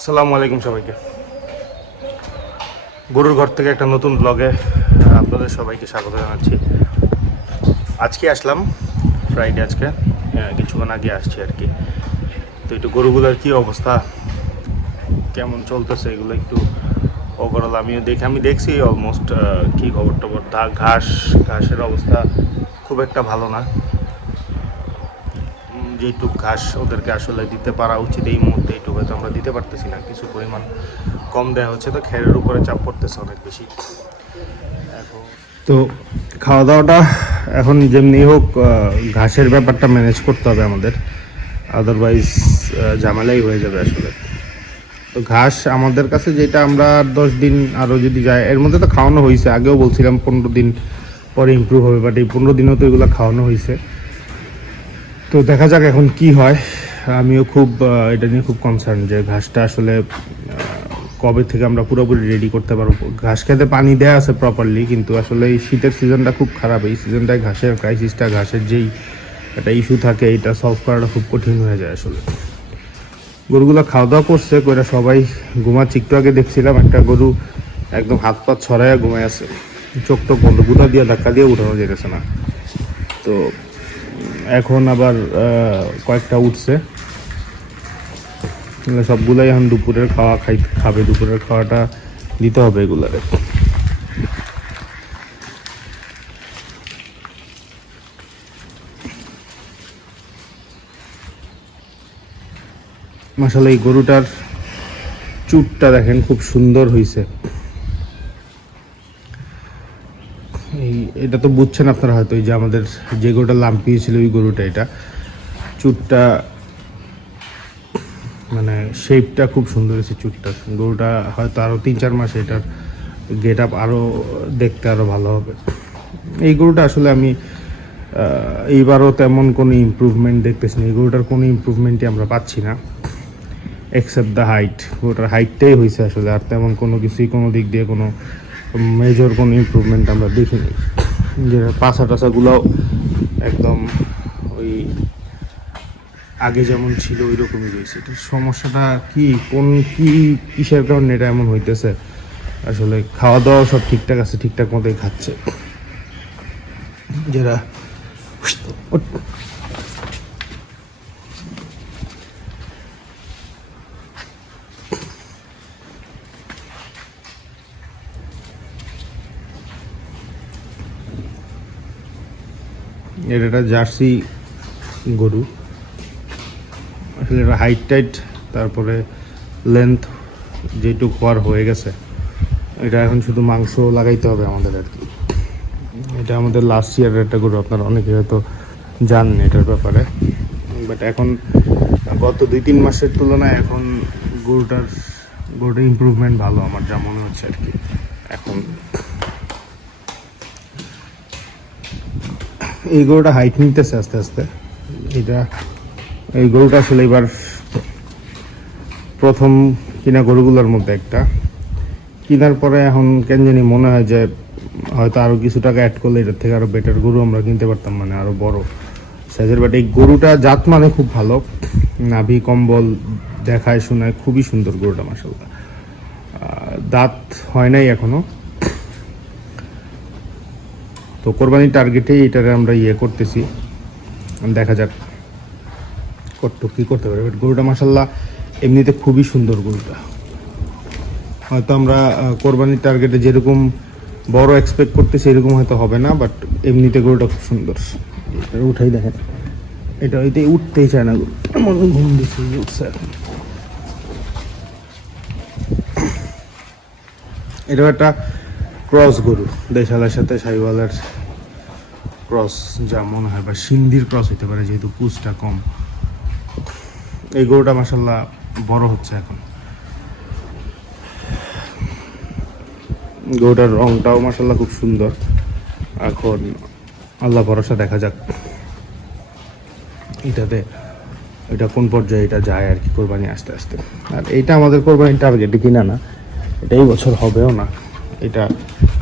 আসসালামু আলাইকুম সবাইকে। গরুর ঘর থেকে একটা নতুন ব্লগে আপনাদের সবাইকে স্বাগত জানাচ্ছি। আজকে আসলাম ফ্রাইডে আজকে আহ, কিছুক্ষণ আগে আসছি আর কি। তো একটু গরুগুলোর কি অবস্থা? কেমন চলতেছে এগুলো একটু ওভারঅল আমিও দেখি আমি দেখছি অলমোস্ট কি খবর টবর ঘাস ঘাসের অবস্থা খুব একটা ভালো না। যেটুক ঘাস ওদেরকে আসলে দিতে পারা উচিত, এই মুহূর্তে এইটুকু হয়তো আমরা দিতে পারতেছি না। কিছু পরিমাণ কম দেওয়া হচ্ছে, তো খেরের উপরে চাপ পড়তেছে অনেক বেশি। এখন তো খাওয়া দাওয়াটা এখন যেমনি হোক ঘাসের ব্যাপারটা ম্যানেজ করতে হবে আমাদের। আদারওয়াইজ ঝামেলাই হয়ে যাবে আসলে। তো ঘাস আমাদের কাছে যেটা আমরা দশ দিন আরও যদি যায়, এর মধ্যে তো খাওয়ানো হয়েছে আগেও বলছিলাম পনেরো দিন পরে ইমপ্রুভ হবে বাট এই পনেরো দিনেও তো এগুলো খাওয়ানো হয়েছে তো দেখা যাক এখন কি হয়। আমিও খুব এটা নিয়ে খুব কনসার্ন যে ঘাসটা আসলে কবে থেকে আমরা পুরোপুরি রেডি করতে পারব। ঘাস খেতে পানি দেওয়া আছে প্রপারলি কিন্তু আসলে এই শীতের সিজনটা খুব খারাপ। এই সিজনটায় ঘাসের ক্রাইসিসটা ঘাসের যেই একটা ইস্যু থাকে, এটা সলভ করাটা খুব কঠিন হয়ে যায় আসলে। গরুগুলো খাওয়া দাওয়া করছে, কইরা সবাই ঘুমাচ্ছে। একটু আগে দেখছিলাম একটা গরু একদম হাত পা ছড়াইয়া ঘুমায় আছে। চোখ টোক বন্ধ, গুঁড়া দিয়ে ধাক্কা দিয়ে উঠানো যেতেছে না। তো এখন আবার কয়েকটা উঠছে। সবগুলাই এখন দুপুরের খাওয়া, খাই, খাবে দুপুরের খাওয়াটা দিতে হবে এগুলারে। মাসাল এই গরুটার চুটটা দেখেন, খুব সুন্দর হয়েছে এই এটা তো বুঝছেন আপনারা হয়তো যে আমাদের যে গরুটা লাম্পি ছিল ওই গরুটা এটা। চুটটা মানে শেপটা খুব সুন্দর হয়েছে চুটটা। গরুটা হয়তো আরও তিন চার মাসে এটার গেট আপ আরও দেখতে আরও ভালো হবে। এই গরুটা আসলে আমি এইবারও তেমন কোনো ইমপ্রুভমেন্ট দেখতেছি না। এই গরুটার কোনো ইমপ্রুভমেন্টই আমরা পাচ্ছি না। এক্সেপ্ট দ্য হাইট গরুটার হাইটটাই হয়েছে আসলে, আর তেমন কোনো কিছুই কোনো দিক দিয়ে কোনো মেজর কোনো ইমপ্রুভমেন্ট আমরা দেখিনি। যে পাশা টাসাগুলোও একদম ওই আগে যেমন ছিল ওই রকমই রয়েছে। এটার সমস্যাটা কি? কোন, কি কিসের কারণে এটা এমন হইতেছে? আসলে খাওয়া দাওয়া সব ঠিকঠাক আছে, ঠিকঠাক মতোই খাচ্ছে। যেটা এর একটা জার্সি গরু। আসলে এটা হাইট টাইট তারপরে লেন্থ যেটুক হওয়ার হয়ে গেছে। এটা এখন শুধু মাংস লাগাইতে হবে আমাদের আর কি। এটা আমাদের লাস্ট ইয়ারের একটা গরু, আপনারা অনেকে হয়তো জানেন এটার ব্যাপারে। বাট এখন গত দুই তিন মাসের তুলনায় এখন গরুটার গরুটার ইমপ্রুভমেন্ট ভালো আমার যা মনে হচ্ছে আর কি। এখন এই গরুটা হাইট নিতেছে আস্তে আস্তে। এটা এই গরুটা আসলে এবার প্রথম কিনা গরুগুলোর মধ্যে একটা। কেনার পরে এখন কেন জানি মনে হয় যে হয়তো আরও কিছু টাকা অ্যাড করলে এটার থেকে আরও বেটার গরু আমরা কিনতে পারতাম মানে আরও বড় সাইজের বাট এই গরুটা জাত মানে খুব ভালো। নাভি, কম্বল দেখায়, শোনায়, খুবই সুন্দর গরুটা মাসাল্লাহ দাঁত হয় নাই এখনও। তো কোরবানির টার্গেটেই এটারে আমরা ইয়ে করতেছি। দেখা যাক কত কী করতে পারে। বাট গরুটা মাসাল্লাহ এমনিতে খুবই সুন্দর গরুটা। হয়তো আমরা কোরবানির টার্গেটে যেরকম বড় এক্সপেক্ট করতেছি এরকম হয়তো হবে না বাট এমনিতে গরুটা খুব সুন্দর। এটা উঠাই দেখেন। এটা হইতে উঠতেই চায় না গরু ঘুম দিচ্ছে উঠছে এটাও একটা ক্রস গরু, দেশালের সাথে সাইওয়ালের ক্রস যা মনে হয়, বা সিন্ধির ক্রস হতে পারে, যেহেতু পুষটা কম। এই গরুটা মাসাল্লাহ বড় হচ্ছে এখন। গরুটার রংটাও মাসাল্লাহ খুব সুন্দর। এখন আল্লাহ ভরসা, দেখা যাক এটাতে, এটা কোন পর্যায়ে এটা যায় আর কি, কোরবানি আস্তে আস্তে। আর এইটা আমাদের কোরবানির টার্গেট কিনা না এটা এই বছর হবেও না। এটা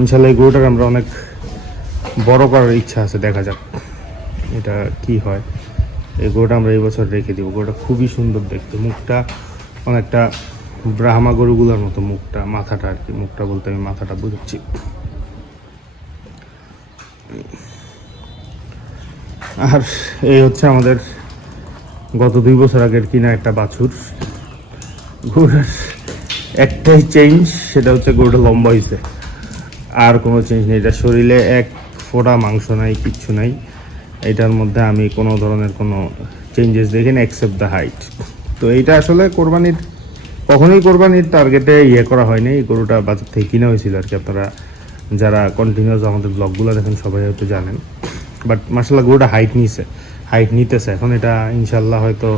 ইনশাল্লাহ এই গরুটার আমরা অনেক বড় করার ইচ্ছা আছে, দেখা যাক এটা কি হয়। এই গরুটা আমরা এই বছর রেখে দিব, গরুটা খুবই সুন্দর দেখতে, মুখটা অনেকটা ব্রাহ্মা গরুগুলোর মতো মুখটা, মাথাটা আর কি, মুখটা বলতে আমি মাথাটা বুঝাচ্ছি। আর এই হচ্ছে আমাদের গত দুই বছর আগের কিনা একটা বাছুর। গরুটার একটাই চেঞ্জ সেটা হচ্ছে গরুটা লম্বা হয়েছে আর কোনো চেঞ্জ নেই। এটা শরীরে এক ফোটা মাংস নাই, কিচ্ছু নাই। এটার মধ্যে আমি কোনো ধরনের কোনো চেঞ্জেস দেখিনি অ্যাকসেপ্ট দ্য হাইট তো এইটা আসলে কোরবানির, কখনোই কোরবানির টার্গেটে ইয়ে করা হয়নি। এই গরুটা বাজার থেকে কিনা হয়েছিল আর কি। আপনারা যারা কন্টিনিউস আমাদের ব্লগগুলো দেখেন, সবাই হয়তো জানেন। বাট মার্শাল্লাহ গরুটা হাইট নিছে। হাইট নিতেছে। এখন এটা ইনশাল্লাহ হয়তো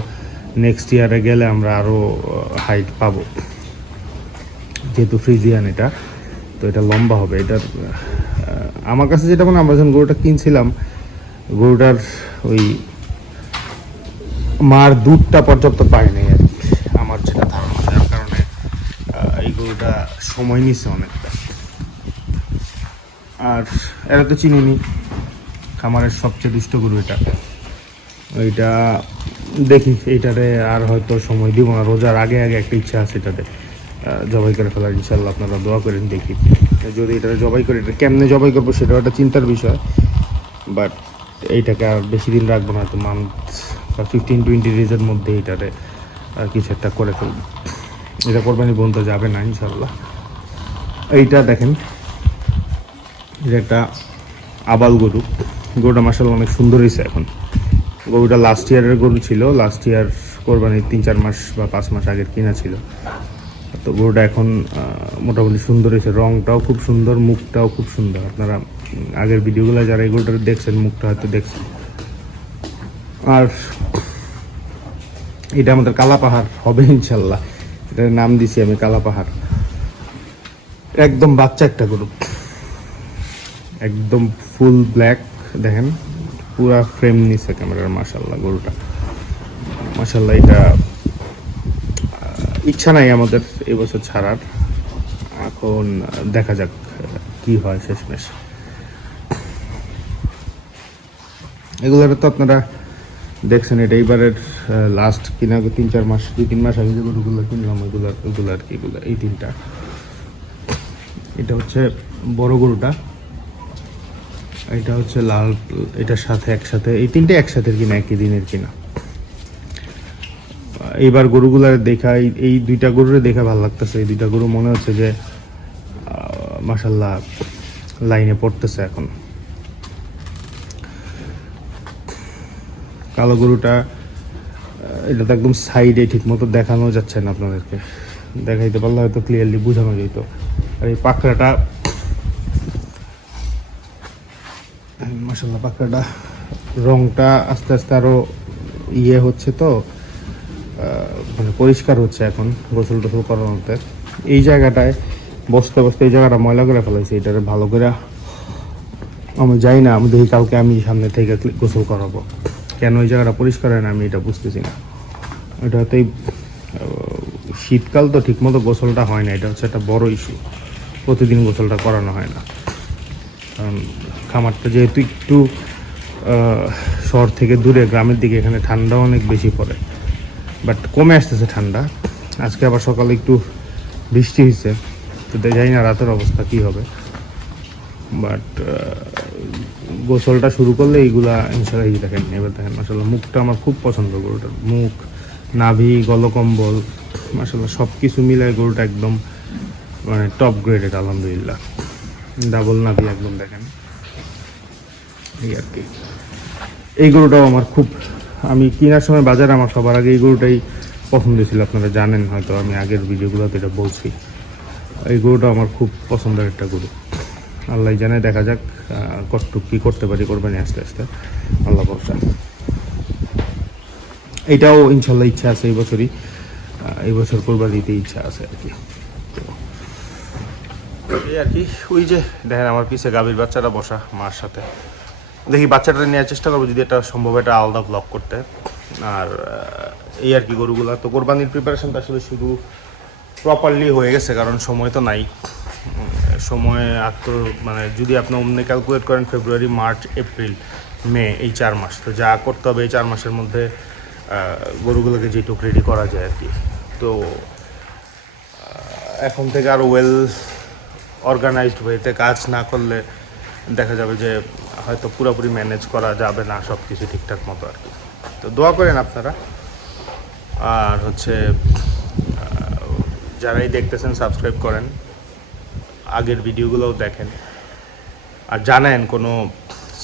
নেক্সট ইয়ারে গেলে আমরা আরও হাইট পাবো। যেহেতু ফ্রিজিয়ান এটা, তো এটা লম্বা হবে। এটার আমার কাছে যেটা মানে আমরা যখন গরুটা কিনছিলাম, গরুটার ওই মার দুধটা পর্যাপ্ত পায় নাই আর কি। আমার যেটা ধারণা, যার কারণে এই গরুটা সময় নিচ্ছে অনেকটা। আর এরা তো চিনিনি, খামারের সবচেয়ে দুষ্ট গরু এটা। ওইটা দেখি, এইটারে আর হয়তো সময় দিব না, রোজার আগে আগে একটা ইচ্ছা আছে এটাতে জবাই করে ফেলার ইনশাল্লাহ আপনারা দোয়া করেন দেখি। যদি এটা জবাই করে, এটা কেমনে জবাই করব সেটাও একটা চিন্তার বিষয়। বাট এইটাকে আর বেশি দিন রাখব না, হয়তো মান্থ বা ফিফটিন টোয়েন্টি ডেজের মধ্যে এটারে আর কিছু একটা করে ফেলব। এটা কোরবানি বন্ধ, যাবে না ইনশাল্লাহ এইটা দেখেন, এটা একটা আবাল গরু। গরুটা মাসাল অনেক সুন্দর হয়েছে এখন। গরুটা লাস্ট ইয়ারের গরু ছিল লাস্ট ইয়ার কোরবানির তিন, চার মাস বা পাঁচ মাস আগের কিনা ছিল। তো গরুটা এখন মোটামুটি সুন্দর হয়েছে। রংটাও খুব সুন্দর, মুখটাও খুব সুন্দর। আপনারা আগের ভিডিওগুলো যারা এই গরুটা দেখছেন, মুখটা হয়তো দেখছেন। আর এটা আমাদের কালা পাহাড় হবে ইনশাল্লাহ। এটার নাম দিছি আমি কালা পাহাড় একদম বাচ্চা একটা গরু। একদম ফুল ব্ল্যাক, দেখেন। পুরা ফ্রেম নিছে ক্যামেরার, মাশাল্লাহ গরুটা। মাশাল্লাহ এটা ইচ্ছা নাই আমাদের এবছর ছাড়ার। এখন দেখা যাক কি হয় শেষমেশ। এগুলোর তো আপনারা দেখছেন, এটা এইবারের লাস্ট কিনা তিন, চার মাস, দুই, তিন মাস আগে যে গরুগুলো কিনলাম, ওইগুলো ওইগুলো আর কি, এগুলো, এই তিনটা। এটা হচ্ছে বড় গরুটা। এটা হচ্ছে লাল, এটার সাথে একসাথে, এই তিনটে একসাথে কিনা, একই দিনের কিনা। এইবার গরুগুলার দেখা, এই- দুইটা গরুরে দেখা ভালো লাগতেছে। এই দুইটা গরু মনে হচ্ছে যে মাসাল্লাহ লাইনে পড়তেছে এখন। কালো গরুটা এটা তো একদম সাইডে ঠিক মতো দেখানো যাচ্ছে না আপনাদেরকে। দেখাইতে পারলে হয়তো ক্লিয়ারলি বোঝানো যেত আর এই পাখরাটা মাসাল্লাহ পাখরাটা রংটা আস্তে আস্তে আরও ইয়ে হচ্ছে তো। মানে পরিষ্কার হচ্ছে এখন গোসল টোসল করানোতে এই জায়গাটায় বসতে বসতে এই জায়গাটা ময়লা করে ফেলাইছে এটারে ভালো করে আমি যাই না আমি দেখি কালকে আমি সামনে থেকে গোসল করাবো। কেন ওই জায়গাটা পরিষ্কার হয় না আমি এটা বুঝতেছি না। এটা হয়তো এই, শীতকাল তো ঠিকমতো গোসলটা হয় না এটা হচ্ছে একটা বড় ইস্যু প্রতিদিন গোসলটা করানো হয় না। কারণ খামারটা যেহেতু একটু শহর থেকে দূরে গ্রামের দিকে এখানে ঠান্ডা অনেক বেশি পড়ে। বাট কমে আসতেছে ঠান্ডা। আজকে আবার সকালে একটু বৃষ্টি হয়েছে। তো জানি না রাতের অবস্থা কী হবে। বাট গোসলটা শুরু করলে এইগুলা ইনশাল্লাহ এই দেখেন, এবার দেখেন মাসাল্লাহ মুখটা আমার খুব পছন্দ গরুটার। মুখ, নাভি, গলকম্বল মাসাল্লাহ সব কিছু মিলায় গরুটা একদম মানে টপ গ্রেডেড আলহামদুলিল্লাহ। ডাবল নাভি একদম দেখেন। এই আর কি। এই গরুটাও আমার খুব আমি কেনার সময় বাজারে আমার সবার আগে এই গরুটাই পছন্দ ছিল, আপনারা জানেন হয়তো, আমি আগের ভিডিওগুলোতে এটা বলছি। এই গরুটা আমার খুব পছন্দের একটা গরু। আল্লাহ জানে, দেখা যাক কতটুকু কী করতে পারি, করবেন আস্তে আস্তে। আল্লাহ ভরসা। এইটাও ইনশাল্লাহ ইচ্ছা আছে এই বছরই এই বছর করবার দিতে ইচ্ছা আছে আর কি। আর কি, ওই যে দেখেন আমার পিছে গাভীর বাচ্চাটা বসা মার সাথে। দেখি বাচ্চাটা নেওয়ার চেষ্টা করব, যদি এটা সম্ভব এটা আলাদা ব্লগ করতে। আর এই আর কি গরুগুলা। তো কোরবানির প্রিপারেশনটা আসলে শুধু প্রপারলি হয়ে গেছে, কারণ সময় তো নাই। সময় আর তো মানে যদি আপনি অমনি ক্যালকুলেট করেন ফেব্রুয়ারি মার্চ এপ্রিল মে এই চার মাস। তো যা করতে হবে এই চার মাসের মধ্যে গরুগুলোকে যেটুক রেডি করা যায় আর কি। তো এখন থেকে আর ওয়েল অর্গানাইজড ওয়েতে কাজ না করলে দেখা যাবে যে হয়তো পুরোপুরি ম্যানেজ করা যাবে না সব কিছু ঠিকঠাক মতো আর কি। তো দোয়া করেন আপনারা। আর হচ্ছে যারাই দেখতেছেন সাবস্ক্রাইব করেন। আগের ভিডিওগুলোও দেখেন। আর জানেন, কোনো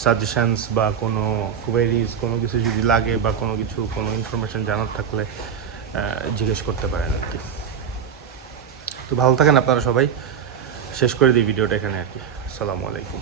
সাজেশানস বা কোনো কোয়েরিজ কোনো কিছু যদি লাগে বা কোনো কিছু, কোনো ইনফরমেশন জানার থাকলে জিজ্ঞেস করতে পারেন আর কি। তো ভালো থাকেন আপনারা সবাই। শেষ করে দিই ভিডিওটা এখানে আর কি। আসসালামু আলাইকুম।